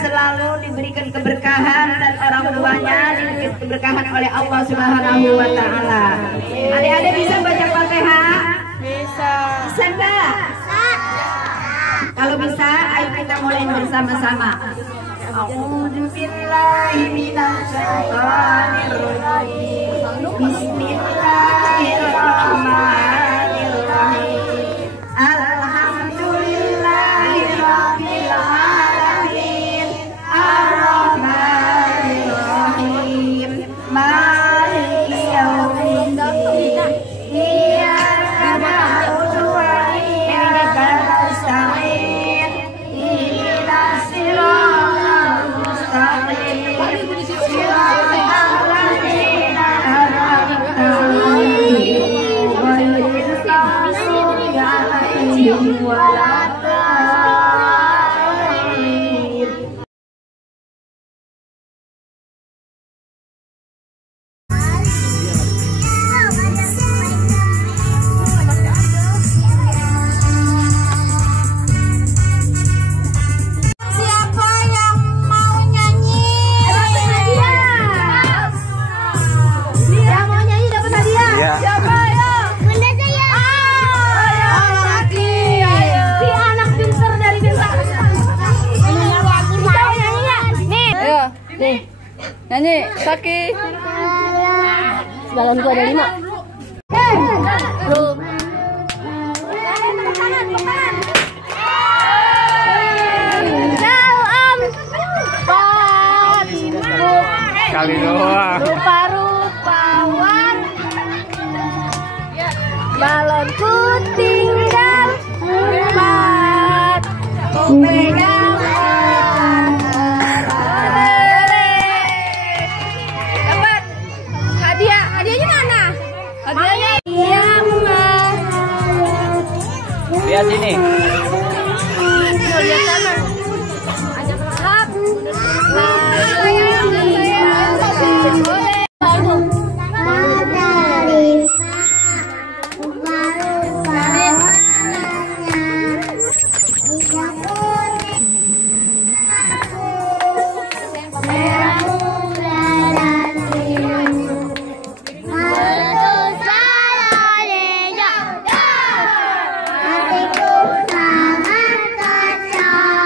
selalu diberikan keberkahan dan orang tuanya diberikan keberkahan oleh Allah Subhanahu wa taala. Adik-adik bisa baca Fatihah? Bisa. Bisa enggak? Kalau bisa, ayo kita mulai bersama-sama. A'udzubillahi minasyaitonir rajim. Bismillahirrahmanirrahim. Alhamdulillahirabbil alamin. Arrahmanirrahim. Maliki yaumiddin. Iyyaka na'budu wa iyyaka nasta'in. Ihdinas siratal mustaqim. Siratal ladzina an'amta 'alaihim ghairil maghdubi 'alaihim waladdallin. Siapa yang mau nyanyi? Dapat hadiah. Yang mau nyanyi dapat hadiah. Iya. Siapa ya? Bunda saya. Laki. Si anak pintar dari desa. Bisa nyanyi nggak? Nih. Ayo, nih. Nyanyi, Saki. Dalamku ada 5. Belum. Kali doang. Rupa-rupawan balonku tinggal 4. Ku pegang Dapat hadiah. Hadiahnya mana? Hadiahnya yang Lihat sini. lihat sana. Ajak lengkap.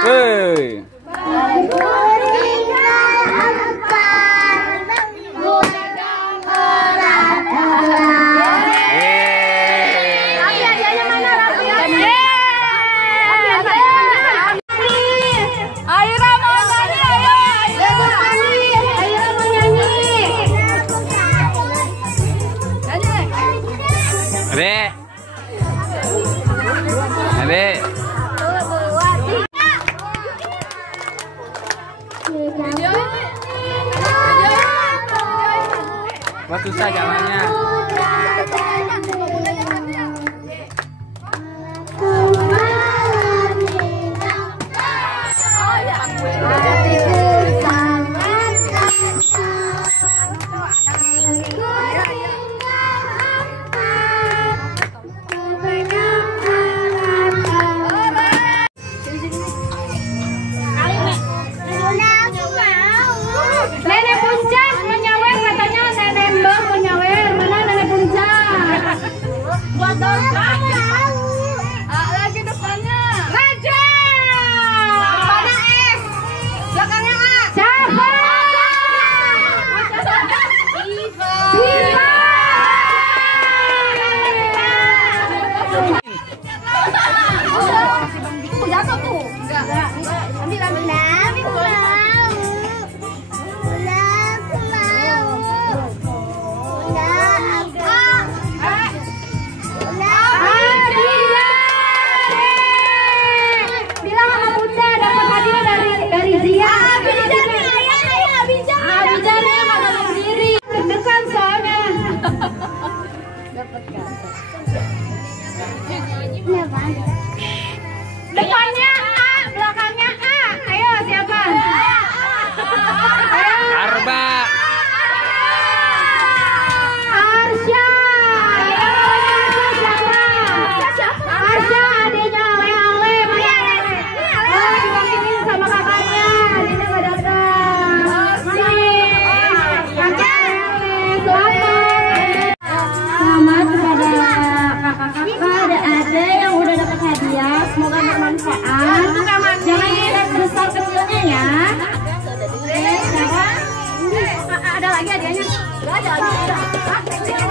Hei. Adek. Adek. Buat susah jalannya. Nenek Puncak menyawer katanya, Nenek Mbak menyawer. Mana Nenek Puncak? Hah?